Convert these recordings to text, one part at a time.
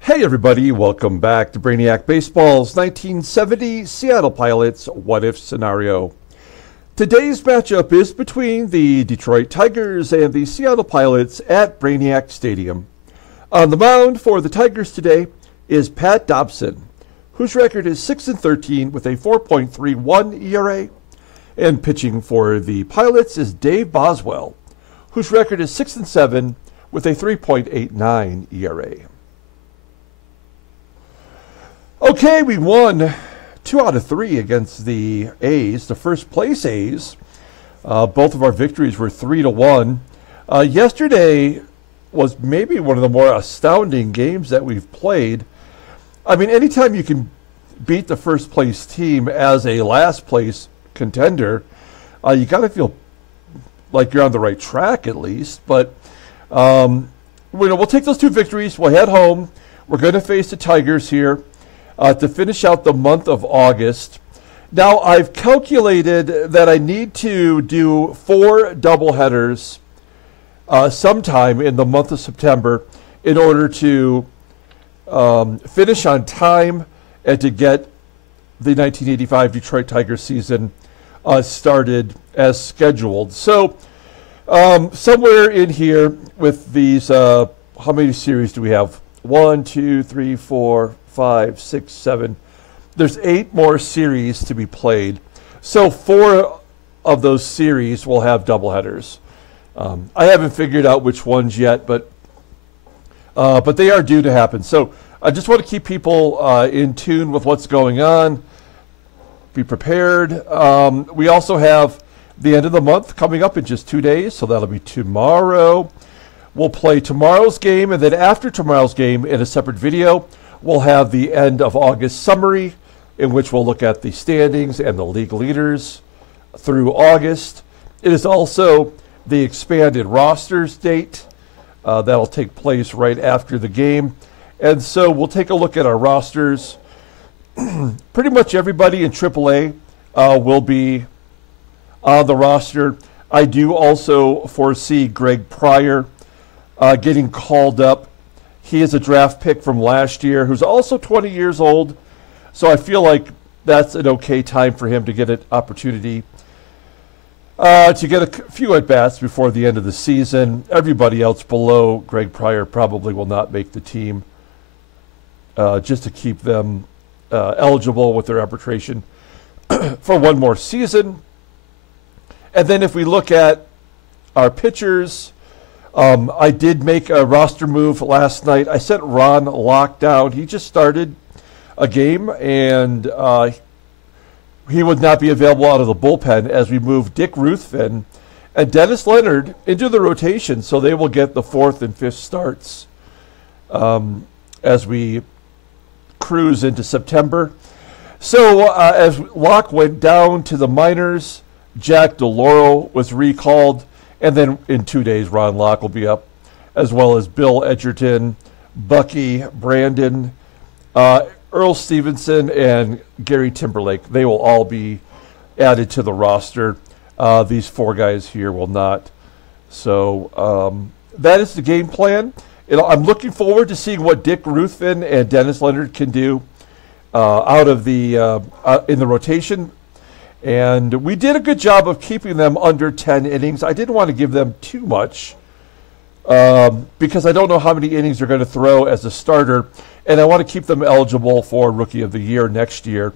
Hey everybody, welcome back to Brainiac Baseball's 1970 Seattle Pilots What If Scenario. Today's matchup is between the Detroit Tigers and the Seattle Pilots at Brainiac Stadium. On the mound for the Tigers today is Pat Dobson, whose record is 6-13 with a 4.31 ERA. And pitching for the Pilots is Dave Boswell, whose record is 6-7 with a 3.89 ERA. Okay, we won 2 out of 3 against the A's, the first place A's. Both of our victories were 3-1. Yesterday was maybe one of the more astounding games that we've played. I mean, anytime you can beat the first place team as a last place contender, you got to feel like you're on the right track at least. But we'll take those 2 victories. We'll head home. We're going to face the Tigers here to finish out the month of August. Now, I've calculated that I need to do 4 doubleheaders sometime in the month of September in order to finish on time and to get the 1985 Detroit Tigers season started as scheduled. So, somewhere in here with these, how many series do we have? 1, 2, 3, 4, 5, 6, 7. There's 8 more series to be played. So 4 of those series will have doubleheaders. I haven't figured out which ones yet, but they are due to happen. So I just want to keep people in tune with what's going on. Be prepared. We also have the end of the month coming up in just 2 days, so that'll be tomorrow. We'll play tomorrow's game, and then after tomorrow's game in a separate video, we'll have the end of August summary, in which we'll look at the standings and the league leaders through August. It is also the expanded rosters date. That'll take place right after the game. And so we'll take a look at our rosters. Pretty much everybody in AAA will be on the roster. I do also foresee Greg Pryor getting called up. He is a draft pick from last year who's also 20 years old. So I feel like that's an okay time for him to get an opportunity to get a few at-bats before the end of the season. Everybody else below Greg Pryor probably will not make the team just to keep them eligible with their arbitration for one more season. And then if we look at our pitchers, I did make a roster move last night. I sent Ron Locke down. He just started a game, and he would not be available out of the bullpen as we move Dick Ruthven and Dennis Leonard into the rotation, so they will get the 4th and 5th starts as we cruise into September. So as Locke went down to the minors, Jack DeLauro was recalled. And then in 2 days, Ron Locke will be up, as well as Bill Edgerton, Bucky, Brandon, Earl Stevenson, and Gary Timberlake. They will all be added to the roster. These 4 guys here will not. So that is the game plan. I'm looking forward to seeing what Dick Ruthven and Dennis Leonard can do out of the in the rotation. And we did a good job of keeping them under 10 innings. I didn't want to give them too much because I don't know how many innings they're going to throw as a starter, and I want to keep them eligible for Rookie of the Year next year.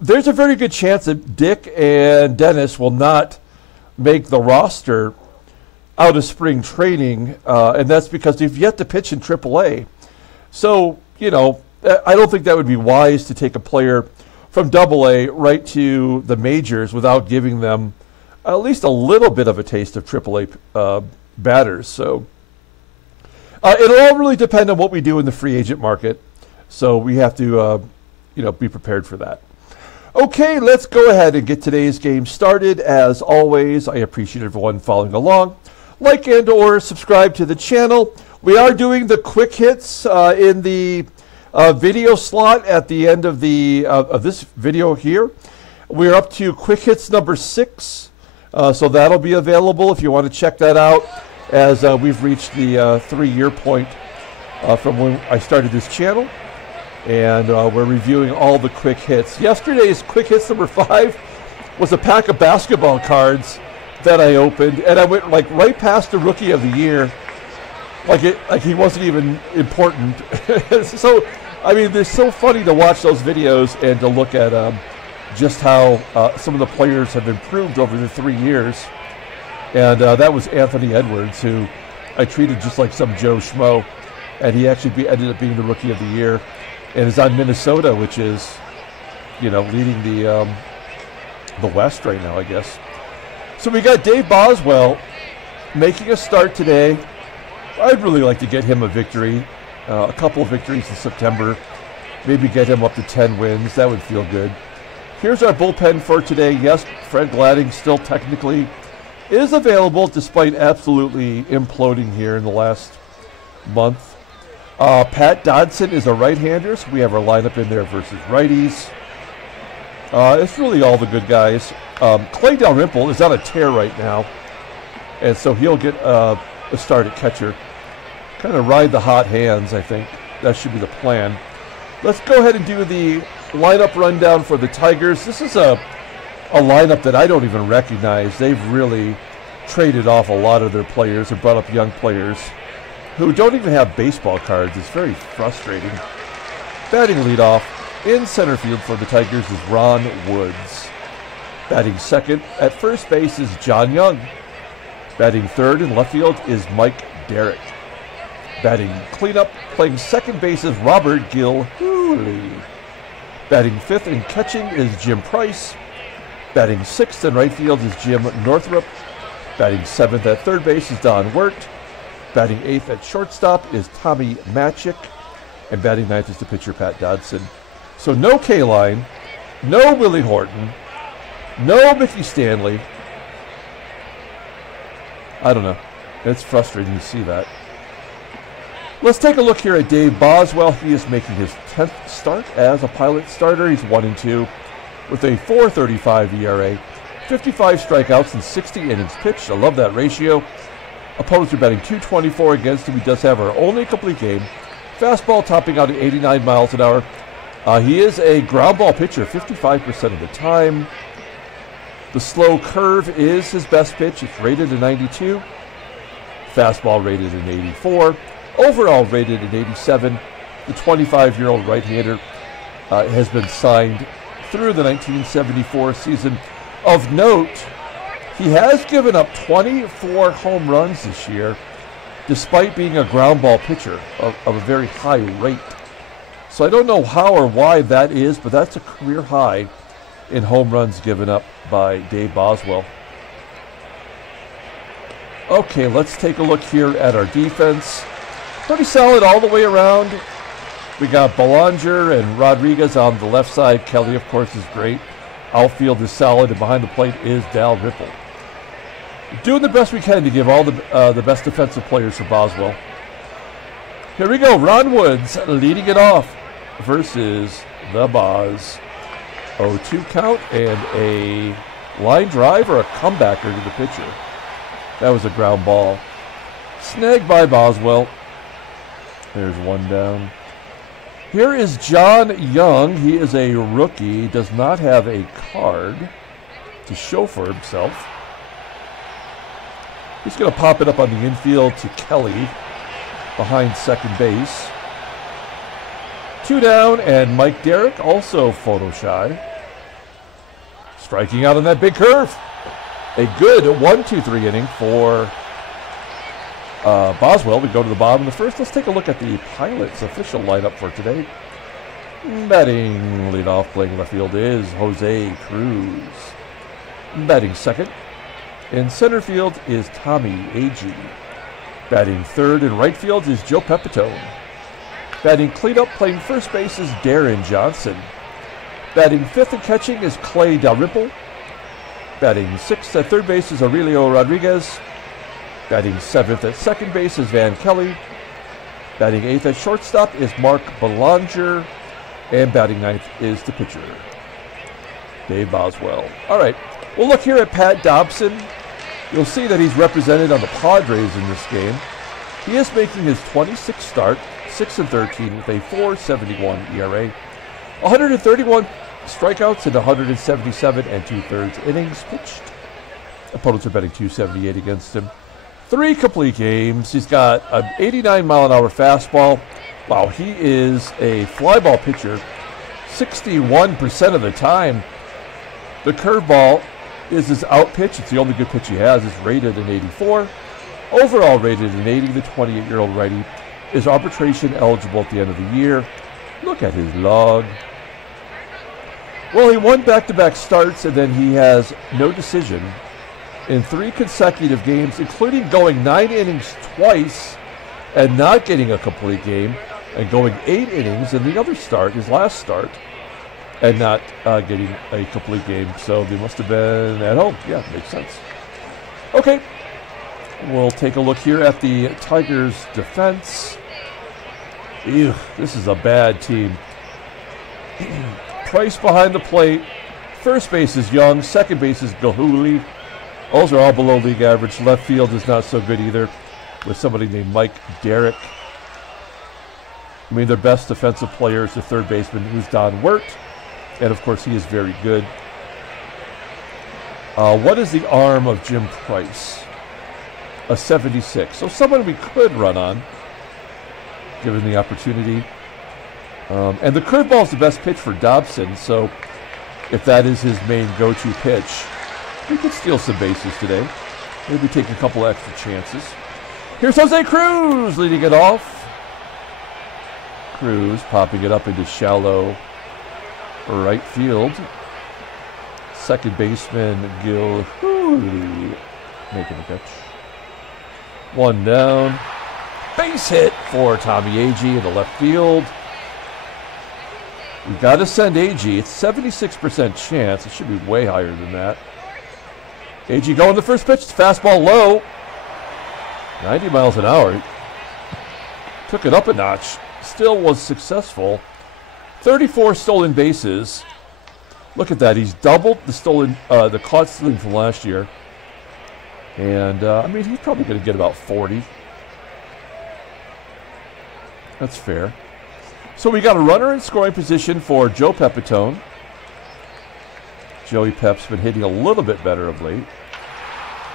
There's a very good chance that Dick and Dennis will not make the roster out of spring training, and that's because they've yet to pitch in AAA. So, I don't think that would be wise to take a player from AA right to the majors without giving them at least a little bit of a taste of AAA batters. So it'll all really depend on what we do in the free agent market. So we have to, be prepared for that. Okay, let's go ahead and get today's game started. As always, I appreciate everyone following along. Like and or subscribe to the channel. We are doing the quick hits in the video slot at the end of the of this video here. We're up to quick hits number 6, so that'll be available if you want to check that out, as we've reached the 3-year point from when I started this channel. And we're reviewing all the quick hits. Yesterday's quick hits number 5 was a pack of basketball cards that I opened, and I went like right past the Rookie of the Year, like he wasn't even important. So, I mean, they're so funny to watch those videos and to look at just how some of the players have improved over the 3 years. And that was Anthony Edwards, who I treated just like some Joe Schmo, and he actually ended up being the Rookie of the Year, and is on Minnesota, which is, you know, leading the West right now, I guess. So we got Dave Boswell making a start today. I'd really like to get him a victory, a couple of victories in September, maybe get him up to 10 wins. That would feel good. Here's our bullpen for today. Yes, Fred Gladding still technically is available despite absolutely imploding here in the last month. Pat Dodson is a right-hander, so we have our lineup in there versus righties. It's really all the good guys. Clay Dalrymple is on a tear right now, and so he'll get a start at catcher. Kind of ride the hot hands, I think. That should be the plan. Let's go ahead and do the lineup rundown for the Tigers. This is a lineup that I don't even recognize. They've really traded off a lot of their players and brought up young players who don't even have baseball cards. It's very frustrating. Batting leadoff in center field for the Tigers is Ron Woods. Batting second at first base is John Young. Batting third in left field is Mike Derrick. Batting cleanup, playing second base is Robert Gilhooly. Batting fifth and catching is Jim Price. Batting sixth in right field is Jim Northrup. Batting seventh at third base is Don WERT. Batting eighth at shortstop is Tommie MATCHIK. And batting ninth is the pitcher Pat Dodson. So no K-Line, no Willie Horton, no Mickey Stanley. I don't know. It's frustrating to see that. Let's take a look here at Dave Boswell. He is making his 10th start as a Pilot starter. He's 1-2 with a 4.35 ERA, 55 strikeouts and 60 innings pitched. I love that ratio. Opponents are batting .224 against him. He does have our only complete game. Fastball topping out at 89 miles an hour. He is a ground ball pitcher 55% of the time. The slow curve is his best pitch. It's rated at 92. Fastball rated at 84. Overall rated at 87. The 25-year-old right-hander has been signed through the 1974 season. Of note, he has given up 24 home runs this year, despite being a ground ball pitcher of a very high rate. So I don't know how or why that is, but that's a career high in home runs given up by Dave Boswell. Okay, let's take a look here at our defense. Pretty solid all the way around. We got Belanger and Rodriguez on the left side. Kelly, of course, is great. Outfield is solid, and behind the plate is Dalrymple. Doing the best we can to give all the best defensive players for Boswell. Here we go. Ron Woods leading it off versus the Boz. 0-2 count and a line drive or a comebacker to the pitcher. That was a ground ball. Snagged by Boswell. There's one down. Here is John Young. He is a rookie. Does not have a card to show for himself. He's going to pop it up on the infield to Kelly behind second base. 2 down, and Mike Derrick also photo shy. Striking out on that big curve. A good 1-2-3 inning for Boswell. We go to the bottom of the first. Let's take a look at the Pilots' official lineup for today. Batting leadoff, playing left field is Jose Cruz. Batting second in center field is Tommie, AGEE. Batting third in right field is Joe Pepitone. Batting cleanup, playing first base is Deron Johnson. Batting fifth and catching is Clay Dalrymple. Batting sixth at third base is Aurelio Rodriguez. Batting seventh at second base is Van Kelly. Batting eighth at shortstop is Mark Belanger. And batting ninth is the pitcher, Dave Boswell. All right, we'll look here at Pat Dobson. You'll see that he's represented on the Padres in this game. He is making his 26th start. 6-13 with a 4.71 ERA. 131 strikeouts in 177 2/3 innings pitched. Opponents are betting 278 against him. 3 complete games. He's got an 89-mile-an-hour fastball. Wow, he is a fly ball pitcher 61% of the time. The curveball is his out pitch. It's the only good pitch he has. It's rated an 84. Overall rated an 80. The 28-year-old righty is arbitration eligible at the end of the year. Look at his log. Well, he won back-to-back starts, and then he has no decision in 3 consecutive games, including going 9 innings twice and not getting a complete game, and going 8 innings in the other start, his last start, and not getting a complete game. So they must have been at home. Yeah, makes sense. Okay, we'll take a look here at the Tigers' defense. Ew, this is a bad team. Price behind the plate. First base is Young. Second base is GILHOOLEY. Those are all below league average. Left field is not so good either, with somebody named Mike DERRICK. I mean, their best defensive player is the third baseman, who's Don WERT. And, of course, he is very good. What is the arm of Jim Price? A 76. So someone we could run on, given the opportunity. And the curveball is the best pitch for Dobson, so if that is his main go-to pitch, we could steal some bases today. Maybe take a couple extra chances. Here's Jose CRUZ leading it off. CRUZ popping it up into shallow right field. Second baseman GILHOOLEY making the catch. 1 down. Base hit for Tommie AGEE in the left field. We've got to send AGEE. It's 76% chance. It should be way higher than that. AGEE going the first pitch. It's fastball low. 90 miles an hour. Took it up a notch. Still was successful. 34 stolen bases. Look at that. He's doubled the caught stealing from last year. And, I mean, he's probably going to get about 40. That's fair. So we got a runner in scoring position for Joe PEPITONE. Joey Pep's been hitting a little bit better of late.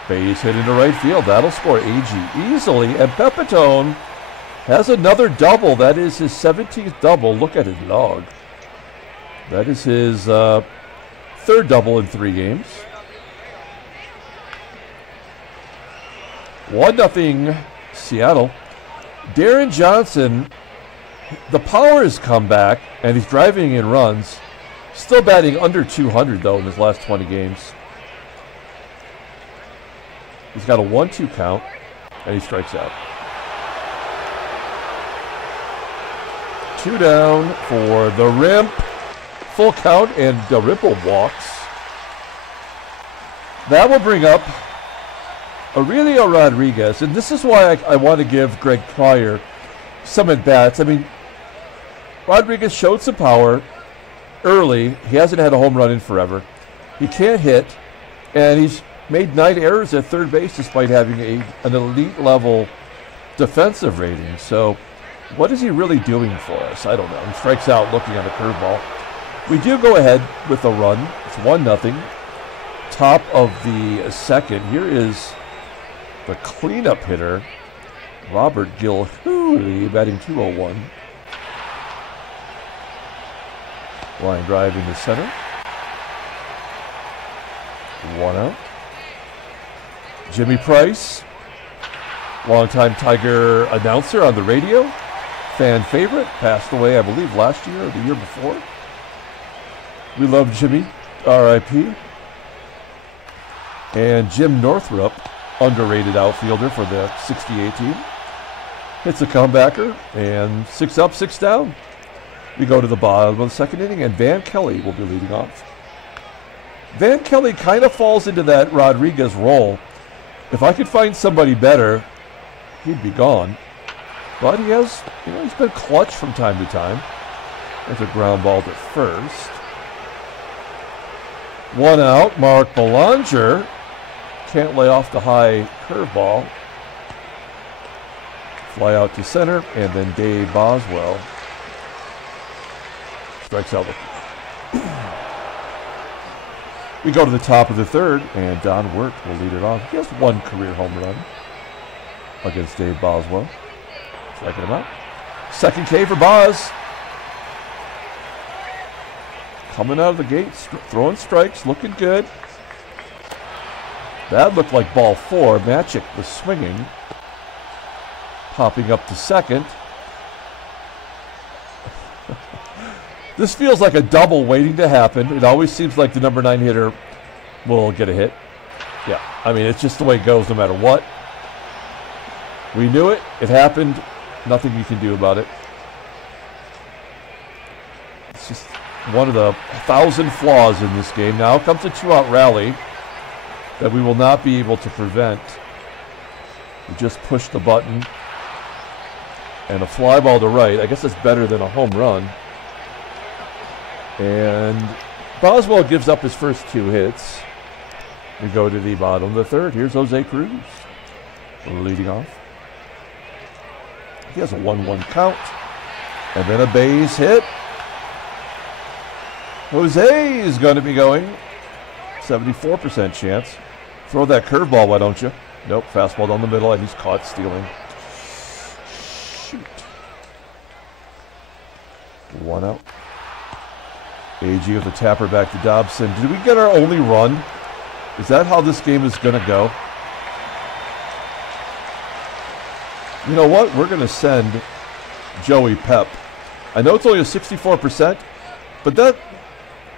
Base hit into right field. That'll score AGEE easily. And PEPITONE has another double. That is his 17th double. Look at his log. That is his third double in 3 games. 1-0 Seattle. Deron Johnson, the power has come back, and he's driving in runs. Still batting under 200, though, in his last 20 games. He's got a 1-2 count, and he strikes out. 2 down for the Rimp. Full count, and DALRYMPLE walks. That will bring up Aurelio Rodriguez, and this is why I want to give Greg Pryor some at-bats. I mean, Rodriguez showed some power early. He hasn't had a home run in forever. He can't hit, and he's made 9 errors at third base despite having an elite-level defensive rating. So what is he really doing for us? I don't know. He strikes out looking at a curveball. We do go ahead with a run. It's 1-0. Top of the second. Here is the cleanup hitter, Robert GILHOOLEY, batting 201. Line drive into center. 1 out. Jimmy Price, longtime Tiger announcer on the radio, fan favorite, passed away, I believe, last year or the year before. We love Jimmy, R.I.P. And Jim Northrup, underrated outfielder for the 68 team, hits a comebacker, and 6 up, 6 down. We go to the bottom of the second inning, and Van Kelly will be leading off. Van Kelly kind of falls into that Rodriguez role. If I could find somebody better, he'd be gone. But he has, he's been clutch from time to time. There's a ground ball to first. 1 out, Mark Belanger can't lay off the high curveball. Fly out to center, and then Dave Boswell strikes out. We go to the top of the third, and Don WERT will lead it off. He has one career home run against Dave Boswell. Striking him out. Second K for Boz. Coming out of the gate, throwing strikes, looking good. That looked like ball 4. MATCHICK was swinging. Popping up to second. This feels like a double waiting to happen. It always seems like the number 9 hitter will get a hit. Yeah, I mean, it's just the way it goes no matter what. We knew it. It happened. Nothing you can do about it. It's just one of the 1,000 flaws in this game. Now comes a 2-out rally that we will not be able to prevent. We just push the button. And a fly ball to right. I guess that's better than a home run. And Boswell gives up his first 2 hits. We go to the bottom of the third. Here's Jose CRUZ leading off. He has a 1-1 count. And then a base hit. Jose is going to be going. 74% chance. Throw that curveball, why don't you? Nope, fastball down the middle, and he's caught stealing. Shoot. 1 out. AGEE with the tapper back to Dobson. Did we get our only run? Is that how this game is going to go? You know what? We're going to send Joey Pep. I know it's only a 64%, but that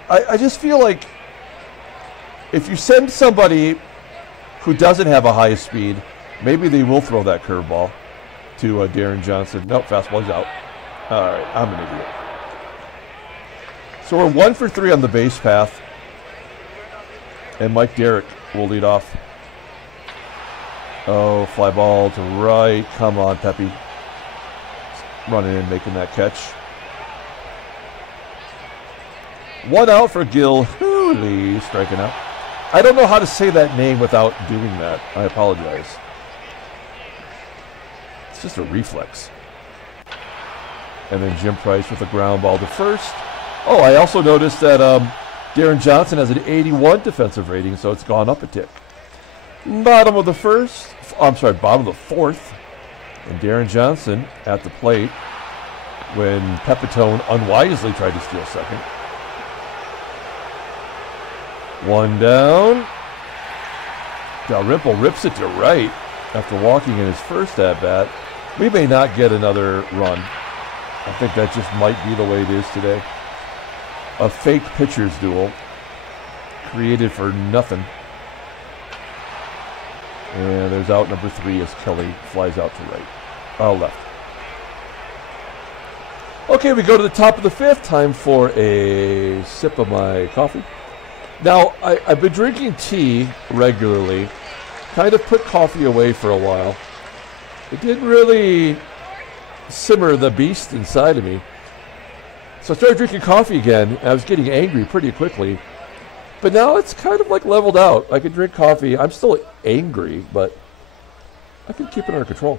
I just feel like if you send somebody who doesn't have a high speed, maybe they will throw that curveball to Deron Johnson. Nope, fastball's out. All right, I'm an idiot. So we're 1 for 3 on the base path. And Mike DERRICK will lead off. Oh, fly ball to right. Come on, Pepe. Running in, making that catch. 1 out for GILHOOLEY, striking out. I don't know how to say that name without doing that. I apologize. It's just a reflex. And then Jim Price with a ground ball to first. Oh, I also noticed that Deron Johnson has an 81 defensive rating, so it's gone up a tick. Bottom of the first. Bottom of the fourth. And Deron Johnson at the plate when PEPITONE unwisely tried to steal second. 1 down. DALRYMPLE rips it to right after walking in his first at-bat. We may not get another run. I think that just might be the way it is today. A fake pitcher's duel created for nothing. And there's out number 3 as Kelly flies out to right. Left. Okay, we go to the top of the 5th. Time for a sip of my coffee. Now, I've been drinking tea regularly. Kind of put coffee away for a while. It didn't really simmer the beast inside of me. So I started drinking coffee again, and I was getting angry pretty quickly. But now it's kind of like leveled out. I can drink coffee. I'm still angry, but I can keep it under control.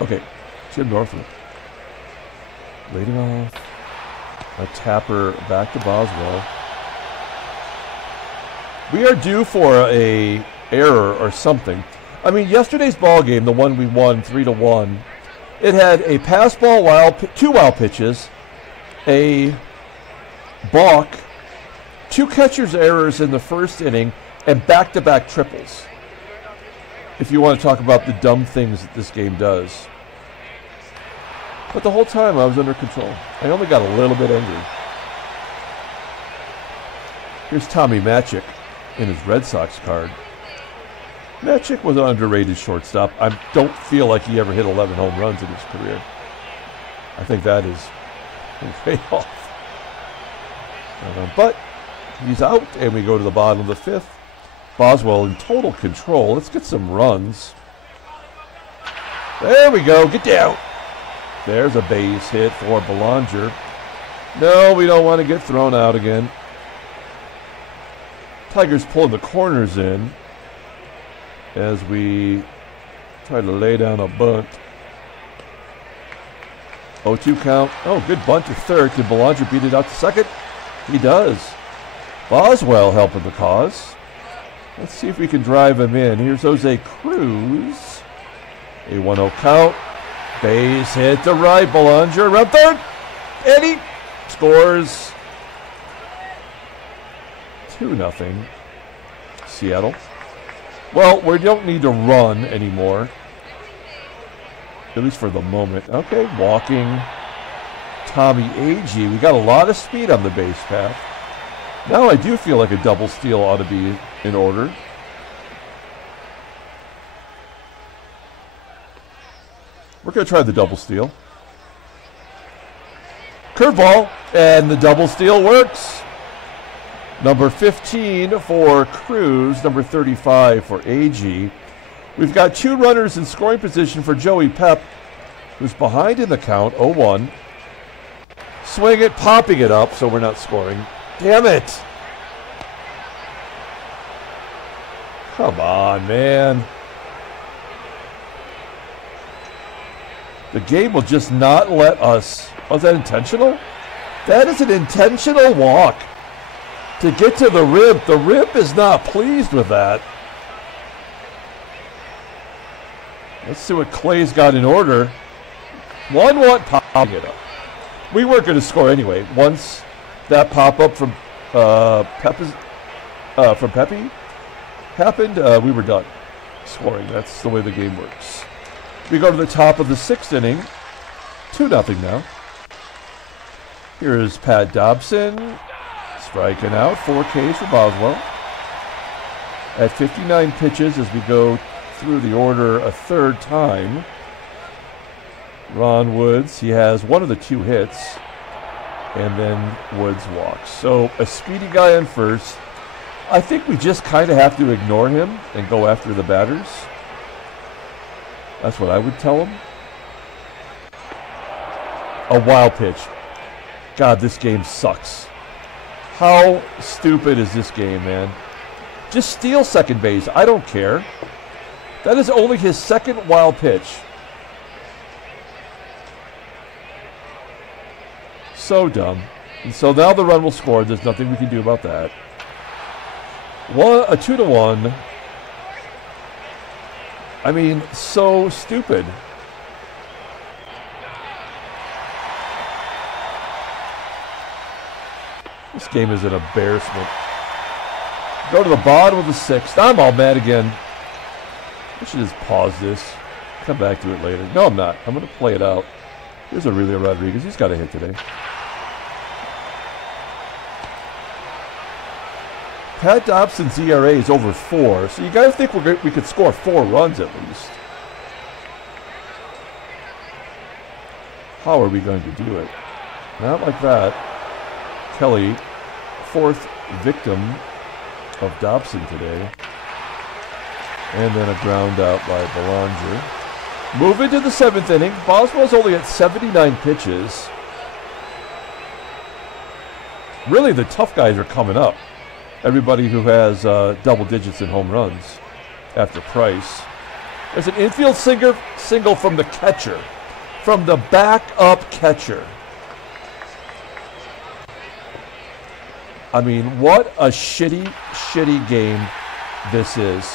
Okay, Jim NORTHRUP. Leading off. A tapper back to Boswell. We are due for a error or something. I mean, yesterday's ball game, the one we won 3-1, it had a pass ball, 2 wild pitches, a balk, 2 catcher's errors in the first inning, and back-to-back triples. If you want to talk about the dumb things that this game does. But the whole time I was under control. I only got a little bit angry. Here's Tommie MATCHICK in his Red Sox card. MATCHICK was an underrated shortstop. I don't feel like he ever hit 11 home runs in his career. I think that is way off. But he's out, and we go to the bottom of the 5th. Boswell in total control. Let's get some runs. There we go. Get down. There's a base hit for Belanger. No, we don't want to get thrown out again. Tigers pulling the corners in. as we try to lay down a bunt. 0-2 count. Oh, good bunt to third. Can Belanger beat it out to second? He does. Boswell helping the cause. Let's see if we can drive him in. Here's Jose CRUZ. A 1-0 count. Base hit to right. Belanger around third. And he scores. 2-0. Seattle. Well, we don't need to run anymore. At least for the moment. Okay, walking. Tommie AGEE. We got a lot of speed on the base path. Now I do feel like a double steal ought to be in order. We're going to try the double steal. Curveball, and the double steal works. Number 15 for CRUZ, number 35 for AGEE. We've got 2 runners in scoring position for Joey Pep, who's behind in the count, 0-1. Swing it, popping it up, so we're not scoring. Damn it! Come on, man. The game will just not let us. Was that intentional? That is an intentional walk. To get to the rib. The rib is not pleased with that. Let's see what Clay's got in order. 1-1, popping it up. We weren't going to score anyway. Once that pop-up from Pepe happened, we were done scoring. That's the way the game works. We go to the top of the 6th inning. 2-0 now. Here is Pat Dobson. Striking out. 4 Ks for Boswell. At 59 pitches as we go through the order a 3rd time. Ron Woods, he has 1 of the 2 hits. And then Woods walks. So a speedy guy on first. I think we just kind of have to ignore him and go after the batters. That's what I would tell him. A wild pitch. God, this game sucks. How stupid is this game, man? Just steal second base. I don't care. That is only his 2nd wild pitch. So dumb. And so now the run will score. There's nothing we can do about that. A 2-1. I mean, so stupid. This game is an embarrassment. Go to the bottom of the 6th. I'm all mad again. I should just pause this. Come back to it later. No, I'm not. I'm going to play it out. Here's Aurelio Rodriguez. He's got a hit today. Pat Dobson's ERA is over 4, so you got to think we could score 4 runs at least. How are we going to do it? Not like that. Kelly, 4th victim of Dobson today. And then a ground out by Belanger. Move into the 7th inning. Boswell's only at 79 pitches. Really, the tough guys are coming up. Everybody who has double digits in home runs after Price. There's an infield single from the catcher. From the backup catcher. I mean, what a shitty, shitty game this is.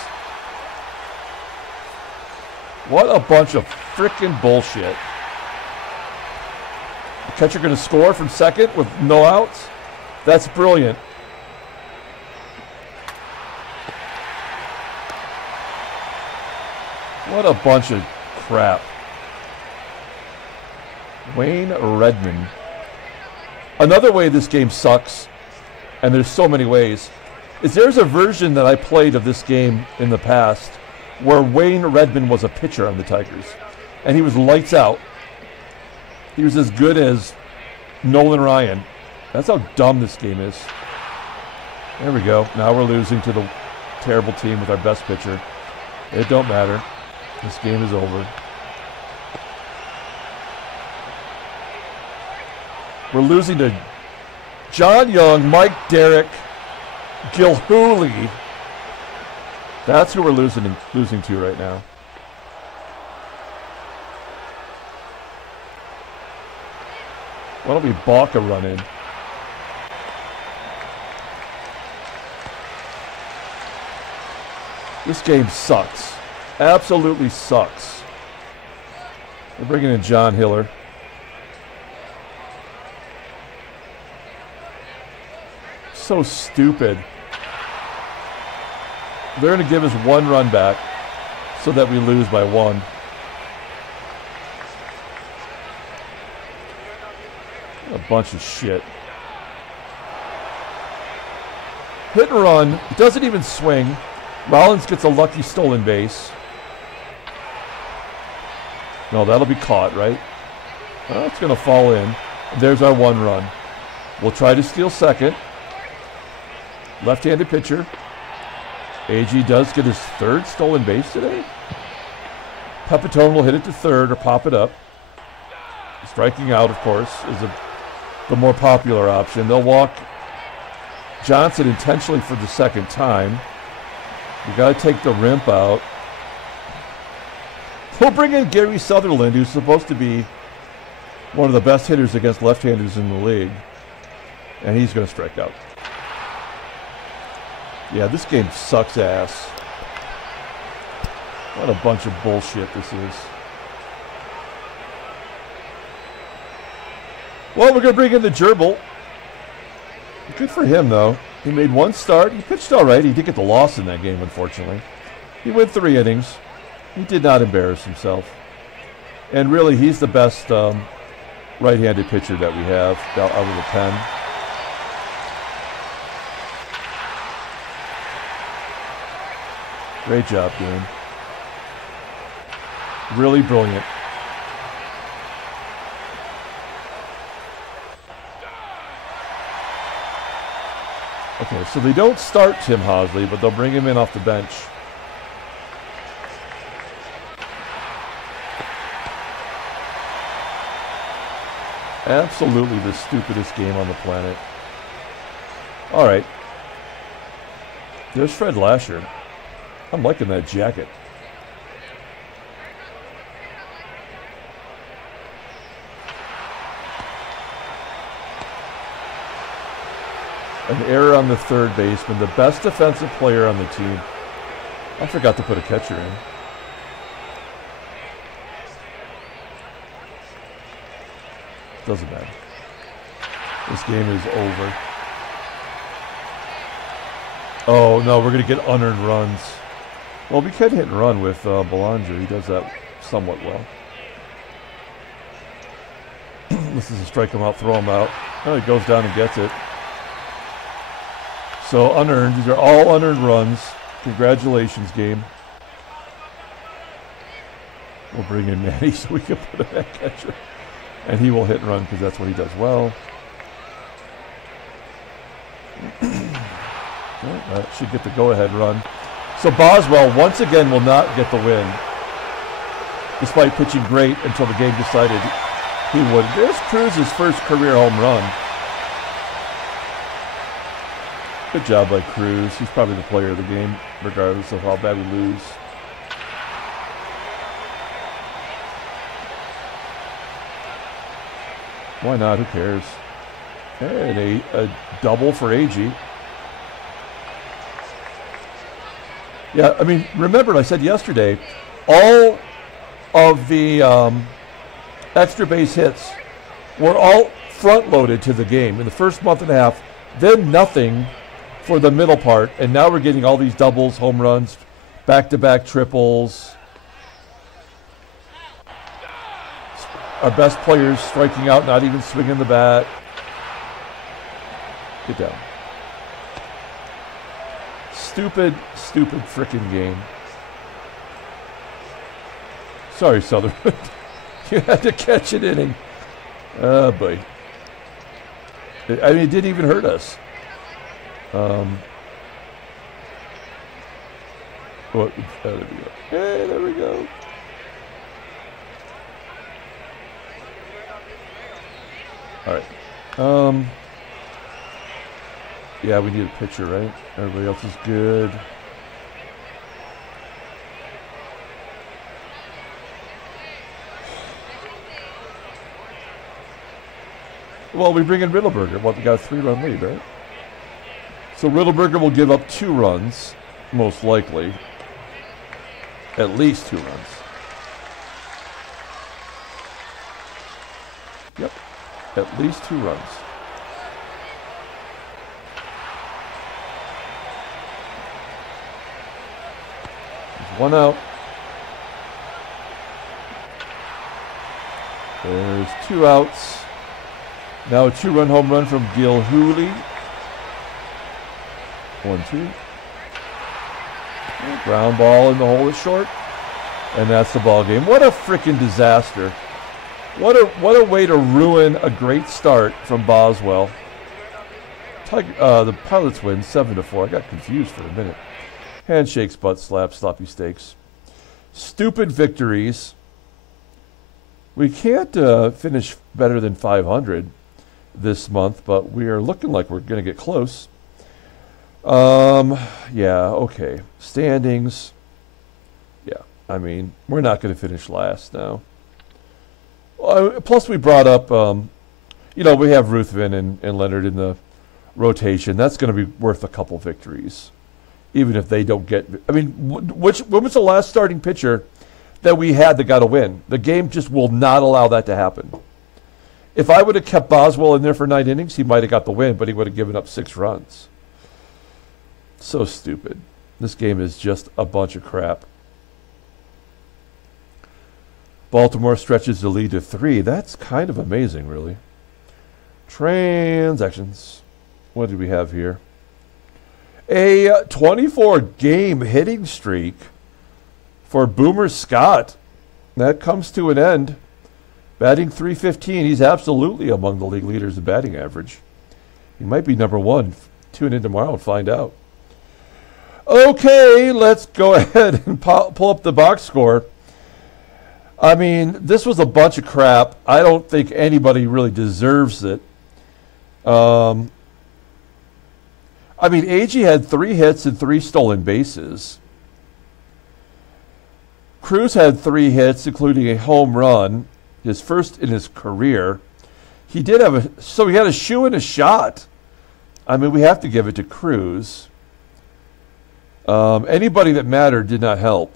What a bunch of frickin' bullshit. The catcher going to score from second with no outs? That's brilliant. What a bunch of crap. Wayne Redman. Another way this game sucks, and there's so many ways, is there's a version that I played of this game in the past where Wayne Redman was a pitcher on the Tigers, and he was lights out. He was as good as Nolan Ryan. That's how dumb this game is. There we go. Now we're losing to the terrible team with our best pitcher. It don't matter. This game is over. We're losing to John Young, Mike Derrick, Gilhooly, That's who we're losing to right now. Why don't we balk a run in? This game sucks. Absolutely sucks. We're bringing in John Hiller. So stupid. They're going to give us one run back so that we lose by one. A bunch of shit. Hit and run. Doesn't even swing. Rollins gets a lucky stolen base. No, that'll be caught, right? Well, it's going to fall in. There's our one run. We'll try to steal second. Left-handed pitcher. AGEE does get his third stolen base today. PEPITONE will hit it to third or pop it up. Striking out, of course, is the more popular option. They'll walk Johnson intentionally for the second time. You got to take the rimp out. We'll bring in Gary Sutherland, who's supposed to be one of the best hitters against left-handers in the league. And he's going to strike out. Yeah, this game sucks ass. What a bunch of bullshit this is. Well, we're going to bring in the gerbil. Good for him, though. He made one start. He pitched all right. He did get the loss in that game, unfortunately. He went 3 innings. He did not embarrass himself. And really, he's the best right-handed pitcher that we have out of the 10. Great job, game. Really brilliant. Okay, so they don't start Tim Hosley, but they'll bring him in off the bench. Absolutely the stupidest game on the planet. All right. There's Fred Lasher. I'm liking that jacket. An error on the third baseman, the best defensive player on the team. I forgot to put a catcher in. Doesn't matter. This game is over. Oh, no, we're going to get unearned runs. Well, we can hit and run with Belanger. He does that somewhat well. This is a strike him out, throw him out. Oh, he goes down and gets it. So unearned. These are all unearned runs. Congratulations, game. We'll bring in Manny so we can put a catcher. And he will hit and run because that's what he does well. That should get the go-ahead run. So Boswell, once again, will not get the win. Despite pitching great until the game decided he would. There's CRUZ's first career home run. Good job by CRUZ. He's probably the player of the game, regardless of how bad we lose. Why not? Who cares? And a double for AGEE. Yeah, I mean, remember I said yesterday, all of the extra base hits were all front-loaded to the game in the first month and a half, then nothing for the middle part, and now we're getting all these doubles, home runs, back-to-back triples. Our best players striking out, not even swinging the bat. Get down. Stupid, stupid frickin' game. Sorry, Sutherland. You had to catch an inning. Oh, boy. I mean, it didn't even hurt us. There we go. Hey, there we go. All right. Yeah, we need a pitcher, right? Everybody else is good. Well, we bring in Riddleberger. Well, we got a 3-run lead, right? So Riddleberger will give up 2 runs, most likely. At least 2 runs. Yep. At least 2 runs. There's 1 out. There's 2 outs. Now a 2-run home run from Gilhooleey. 1-2. Ground ball in the hole is short. And that's the ball game. What a freaking disaster. What a way to ruin a great start from Boswell. The Pilots win 7-4. I got confused for a minute. Handshakes, butt slaps, sloppy steaks. Stupid victories. We can't finish better than 500 this month, but we are looking like we're going to get close. Yeah, okay. Standings. Yeah, I mean, we're not going to finish last now. Plus, we brought up, you know, we have Ruthven and Leonard in the rotation. That's going to be worth a couple victories, even if they don't get. I mean, when was the last starting pitcher that we had that got a win? The game just will not allow that to happen. If I would have kept Boswell in there for 9 innings, he might have got the win, but he would have given up 6 runs. So stupid. This game is just a bunch of crap. Baltimore stretches the lead to 3. That's kind of amazing, really. Transactions. What did we have here? A 24-game hitting streak for Boomer Scott. That comes to an end. Batting .315. He's absolutely among the league leaders in batting average. He might be number 1. Tune in tomorrow and find out. Okay, let's go ahead and pull up the box score. I mean, this was a bunch of crap. I don't think anybody really deserves it. I mean, AGEE had 3 hits and 3 stolen bases. CRUZ had 3 hits, including a home run, his first in his career. He did have so he had a shoe and a shot. I mean, we have to give it to CRUZ. Anybody that mattered did not help.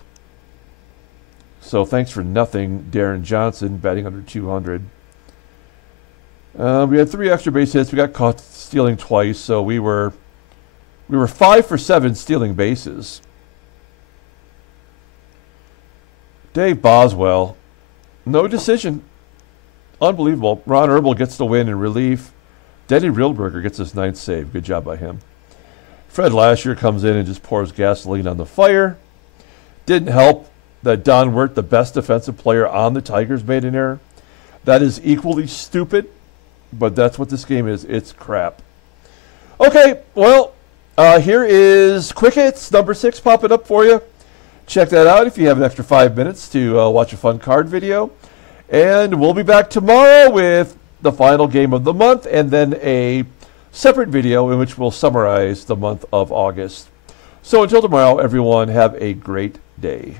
So thanks for nothing, Deron Johnson, batting under 200. We had 3 extra base hits. We got caught stealing twice, so we were 5 for 7 stealing bases. Dave Boswell, no decision. Unbelievable. Ron Herbal gets the win in relief. Denny Riddleberger gets his 9th save. Good job by him. Fred Lasher comes in and just pours gasoline on the fire. Didn't help that Don WERT, the best defensive player on the Tigers, made an error. That is equally stupid, but that's what this game is. It's crap. Okay, well, here is Quick Hits, number 6, popping up for you. Check that out if you have an extra 5 minutes to watch a fun card video. And we'll be back tomorrow with the final game of the month and then a separate video in which we'll summarize the month of August. So until tomorrow, everyone, have a great day.